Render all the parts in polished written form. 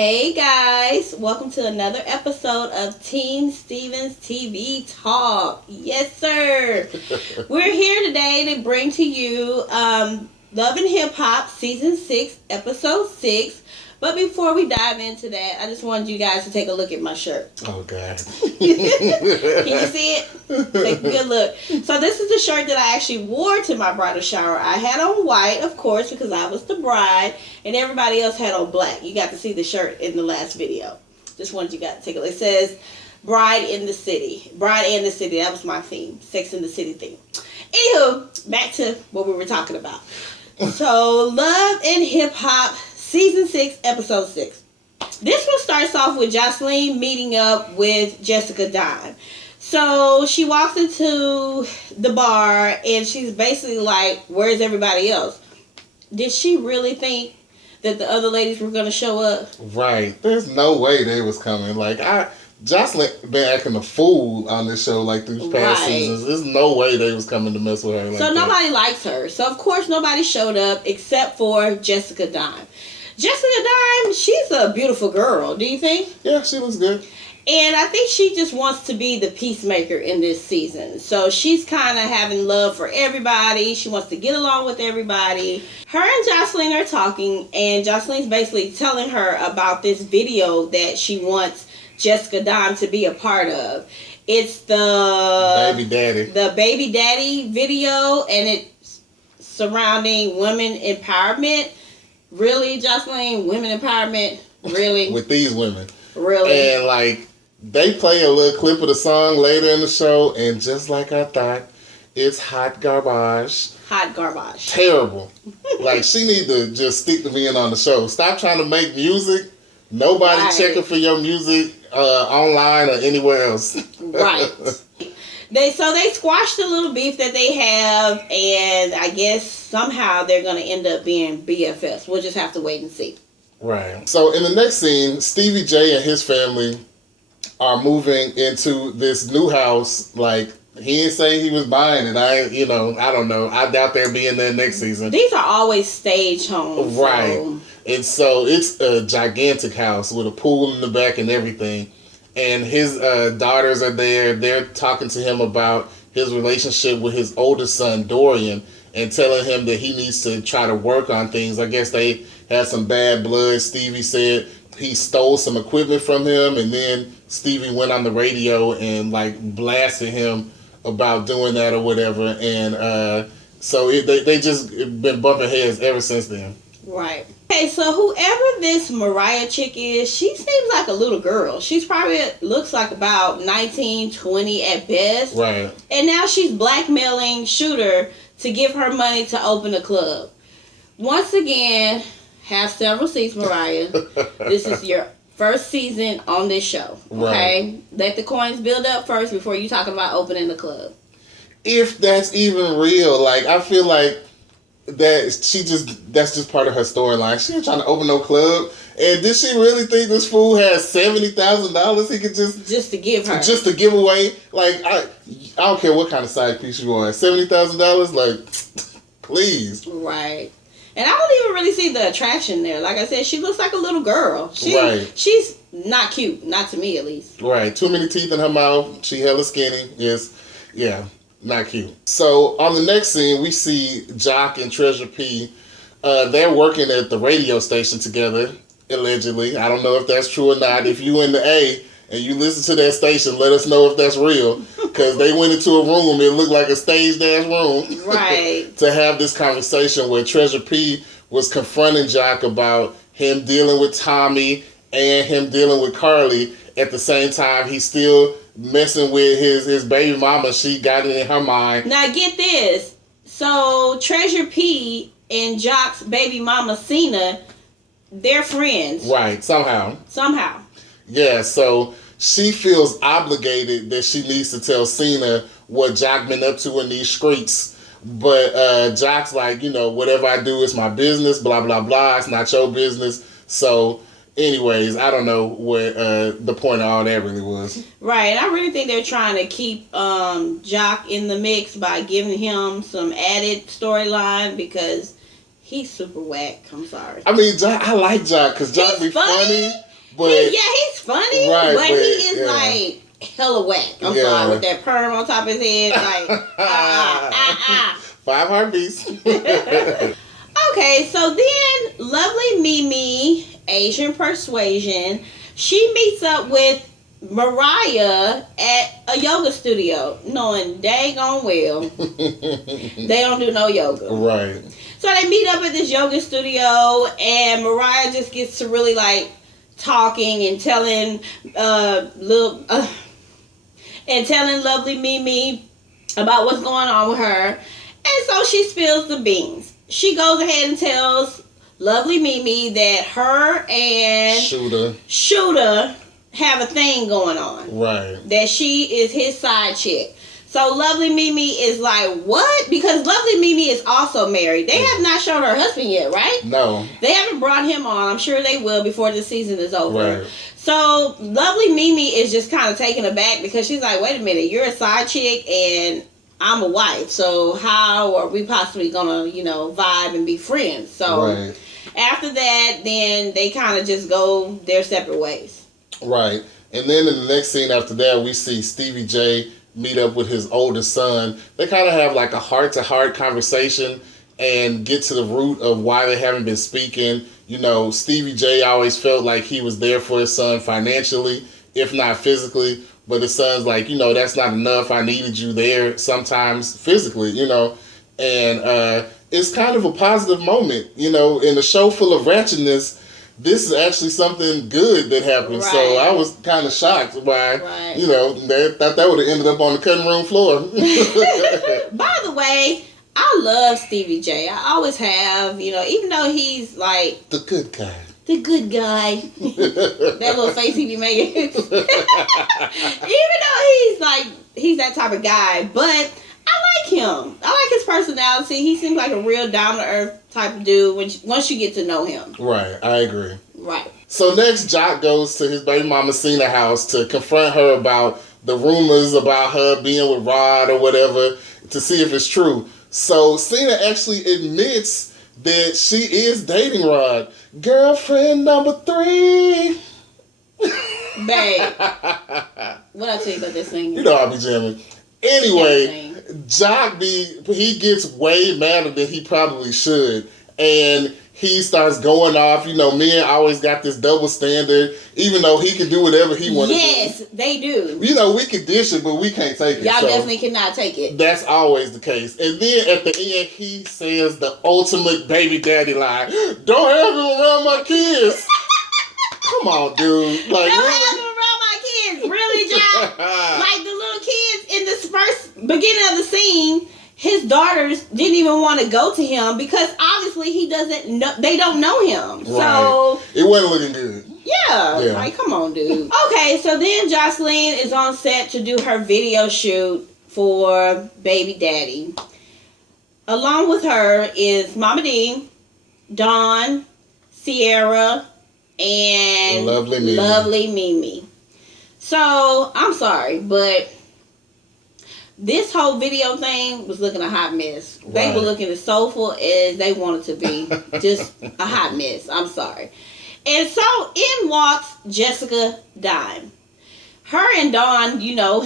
Hey guys, welcome to another episode of Team Stevens TV Talk. Yes, sir. We're here today to bring to you Love and Hip Hop Season 6, Episode 6. But before we dive into that, I just wanted you guys to take a look at my shirt. Oh, God. Can you see it? Take a good look. So this is the shirt that I actually wore to my bridal shower. I had on white, of course, because I was the bride, and everybody else had on black. You got to see the shirt in the last video. Just wanted you guys to take a look. It says, Bride in the City. Bride and the City. That was my theme. Sex in the City theme. Anywho, back to what we were talking about. So, Love and Hip Hop Season 6, Episode 6. This one starts off with Jocelyn meeting up with Jessica Dime. So she walks into the bar and she's basically like, where's everybody else? Did she really think that the other ladies were going to show up? Right. There's no way they was coming. Jocelyn been acting a fool on this show these past seasons. There's no way they was coming to mess with her So nobody likes her. So of course nobody showed up except for Jessica Dime. Jessica Dime, she's a beautiful girl, do you think? Yeah, she looks good. And I think she just wants to be the peacemaker in this season. So she's kind of having love for everybody. She wants to get along with everybody. Her and Jocelyn are talking, and Jocelyn's basically telling her about this video that she wants Jessica Dime to be a part of. It's the baby daddy video, and it's surrounding women empowerment. Really, Jocelyn? Women empowerment? Really? With these women. Really? And they play a little clip of the song later in the show, and just like I thought, it's hot garbage. Hot garbage. Terrible. She need to just stick to being on the show. Stop trying to make music. Nobody checking for your music online or anywhere else. Right. They squashed a little beef that they have, and I guess somehow they're going to end up being BFFs. We'll just have to wait and see. Right. So in the next scene, Stevie J and his family are moving into this new house. He didn't say he was buying it. I don't know. I doubt they'll be in there next season. These are always stage homes. Right. So. And so it's a gigantic house with a pool in the back and everything. And his daughters are there. They're talking to him about his relationship with his oldest son, Dorian, and telling him that he needs to try to work on things. I guess they had some bad blood. Stevie said he stole some equipment from him, and then Stevie went on the radio and blasted him about doing that or whatever. And so they just been bumping heads ever since then. Right. Okay, so whoever this Mariah chick is, she seems like a little girl. She's probably looks like about 19, 20 at best. Right. And now she's blackmailing Shooter to give her money to open a club. Once again, have several seats, Mariah. This is your first season on this show. Okay? Right. Let the coins build up first before you talking about opening the club. If that's even real, I feel like that's just part of her storyline. She ain't trying to open no club. And did she really think this fool has $70,000 he could just to give her? Just to give away? I don't care what kind of side piece you want. $70,000? Please. Right. And I don't even really see the attraction there. Like I said, she looks like a little girl. She's not cute. Not to me, at least. Right. Too many teeth in her mouth. She hella skinny. Yes. Yeah. Not cute. So on the next scene, we see Jock and Treasure P. They're working at the radio station together, allegedly. I don't know if that's true or not. If you in the A and you listen to that station, let us know if that's real. Because they went into a room, it looked like a staged ass room. Right. To have this conversation where Treasure P was confronting Jock about him dealing with Tommy and him dealing with Carly. At the same time, he's still messing with his baby mama. She got it in her mind. Now get this. So Treasure P and Jock's baby mama Cena, they're friends. Right, somehow. Yeah, so she feels obligated that she needs to tell Cena what Jock been up to in these streets. But Jock's like, whatever I do is my business, blah, blah, blah. It's not your business. So anyways, I don't know what the point of all that really was. Right. I really think they're trying to keep Jock in the mix by giving him some added storyline because he's super whack. I'm sorry. I mean, Jock, I like Jock because Jock be funny. But he's funny, right, but he is like hella whack. I'm sorry, with that perm on top of his head, like 5 heartbeats. Okay, so then lovely Mimi, Asian persuasion, she meets up with Mariah at a yoga studio, knowing daggone well they don't do no yoga. Right. So they meet up at this yoga studio, and Mariah just gets to really like talking and telling telling lovely Mimi about what's going on with her. And so she spills the beans. She goes ahead and tells lovely Mimi that her and Shooter have a thing going on. Right. That she is his side chick. So lovely Mimi is like, what? Because lovely Mimi is also married. They have not shown her husband yet, right? No. They haven't brought him on. I'm sure they will before the season is over. Right. So lovely Mimi is just kind of taken aback because she's like, wait a minute, you're a side chick and I'm a wife. So how are we possibly gonna, vibe and be friends? So after that, then they kind of just go their separate ways. Right. And then in the next scene after that, we see Stevie J meet up with his oldest son. They kind of have like a heart-to-heart conversation and get to the root of why they haven't been speaking. Stevie J always felt like he was there for his son financially, if not physically. But his son's like, that's not enough. I needed you there sometimes physically, And it's kind of a positive moment, in a show full of ratchetness. This is actually something good that happened. Right. So I was kind of shocked by, they thought that would have ended up on the cutting room floor. By the way, I love Stevie J. I always have, even though he's like... the good guy. The good guy. That little face he be making. Even though he's that type of guy. But I like him. I like his personality. He seems like a real down-to-earth type of dude once you get to know him. Right. I agree. Right. So next, Jock goes to his baby mama Cena house to confront her about the rumors about her being with Rod or whatever to see if it's true. So Cena actually admits that she is dating Rod. Girlfriend number 3. Babe. What I tell you about this thing? I'll be jamming. Anyway, Jock he gets way madder than he probably should. And he starts going off. Men always got this double standard, even though he can do whatever he wants to do. Yes, they do. We can dish it, but we can't take it. Y'all definitely cannot take it. That's always the case. And then at the end, he says the ultimate baby daddy line. Don't have him around my kids. Come on, dude. Like, don't have him around my kids. Really, John? Like the little kids in the first beginning of the scene, his daughters didn't even want to go to him because obviously he doesn't know, they don't know him. Right. So it wasn't looking good. Yeah, like come on, dude. Okay, so then Jocelyn is on set to do her video shoot for Baby Daddy. Along with her is Mama D, Dawn, Sierra, and Lovely Mimi. So I'm sorry, but this whole video thing was looking a hot mess. Right. They were looking as soulful as they wanted to be. Just a hot mess. I'm sorry. And so in walks Jessica Dime. Her and Dawn,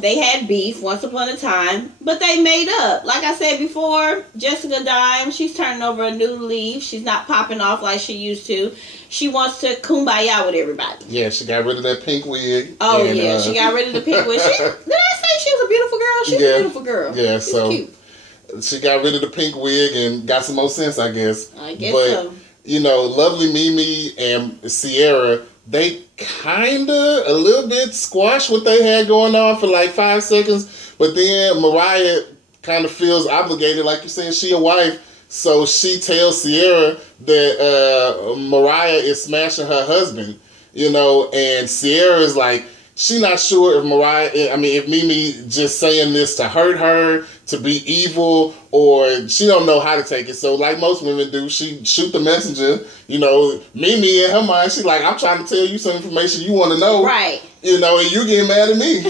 they had beef once upon a time, but they made up. Like I said before, Jessica Dime, she's turning over a new leaf. She's not popping off like she used to. She wants to kumbaya with everybody. Yeah, she got rid of that pink wig. Oh, and, she got rid of the pink wig. Did I say she was a beautiful girl? She's a beautiful girl. Yeah, she's cute. She got rid of the pink wig and got some more sense, I guess. I guess so. Lovely Mimi and Sierra, they kinda a little bit squashed what they had going on for like 5 seconds, but then Mariah kind of feels obligated, like you said, she a wife, so she tells Sierra that Mariah is smashing her husband, and Sierra is like, she not sure if Mimi just saying this to hurt her, to be evil, or she don't know how to take it. So like most women do, she shoot the messenger. Mimi in her mind, she's like, I'm trying to tell you some information you want to know. Right. And you getting mad at me.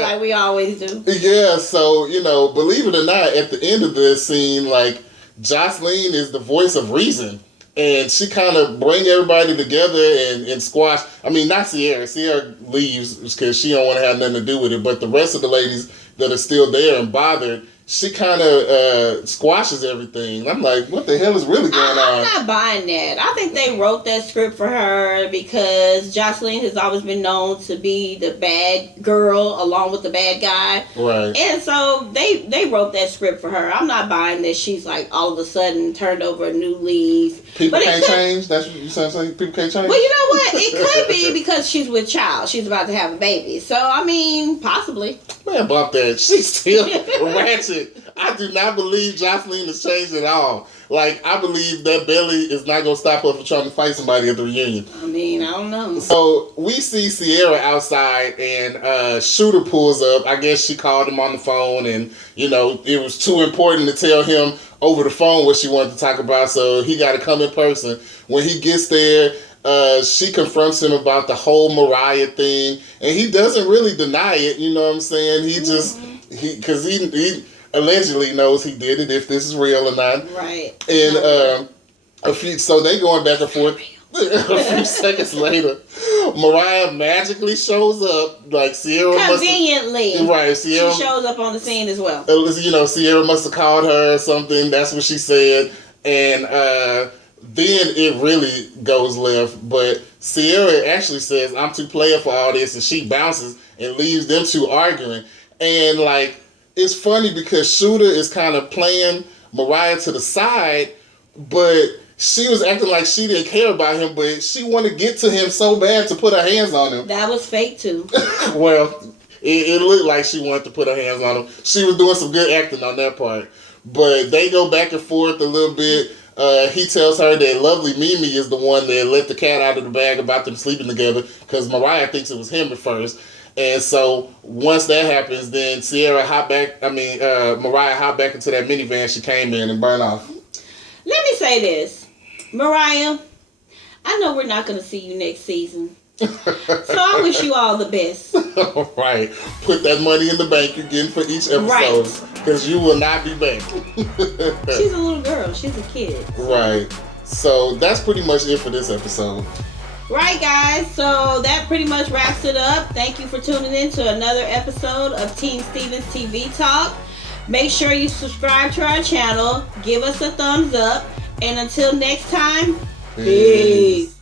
Like we always do. Yeah, so, believe it or not, at the end of this scene, like, Jocelyn is the voice of reason. and she kind of bring everybody together and squash. I mean, not Sierra. Sierra leaves because she don't want to have nothing to do with it. But the rest of the ladies that are still there and bothered, she kind of squashes everything. I'm like, what the hell is really going on? I'm not buying that. I think they wrote that script for her because Jocelyn has always been known to be the bad girl along with the bad guy. Right. And so they wrote that script for her. I'm not buying that she's like all of a sudden turned over a new leaf. People can't change? That's what you saying? People can't change? Well, you know what? It could be because she's with child. She's about to have a baby. So, I mean, possibly. Man, bump that. She's still ratchet. I do not believe Jocelyn has changed at all. Like, I believe that belly is not going to stop her from trying to fight somebody at the reunion. I mean, I don't know. So, we see Sierra outside, and Shooter pulls up. I guess she called him on the phone, and, you know, it was too important to tell him over the phone what she wanted to talk about, so he got to come in person. When he gets there, she confronts him about the whole Mariah thing, and he doesn't really deny it, you know what I'm saying? He just, because he allegedly knows he did it, if this is real or not. Right. And so they going back and forth. A few seconds later, Mariah magically shows up, like Sierra conveniently. Right, Sierra. She shows up on the scene as well. You know, Sierra must have called her or something. That's what she said. And then it really goes left. But Sierra actually says, I'm too player for all this. And she bounces and leaves them two arguing. And, like, it's funny because Shooter is kind of playing Mariah to the side. But she was acting like she didn't care about him. But she wanted to get to him so bad to put her hands on him. That was fake, too. Well, it looked like she wanted to put her hands on him. She was doing some good acting on that part. But they go back and forth a little bit. He tells her that lovely Mimi is the one that let the cat out of the bag about them sleeping together because Mariah thinks it was him at first. And so once that happens, then Mariah hop back into that minivan she came in and burn off. Let me say this. Mariah, I know we're not going to see you next season. So I wish you all the best. Right. Put that money in the bank you're getting for each episode. Because you will not be back. She's a little girl. She's a kid. Right. So that's pretty much it for this episode. Right, guys. So that pretty much wraps it up. Thank you for tuning in to another episode of Team Stevens TV Talk. Make sure you subscribe to our channel. Give us a thumbs up. And until next time, peace.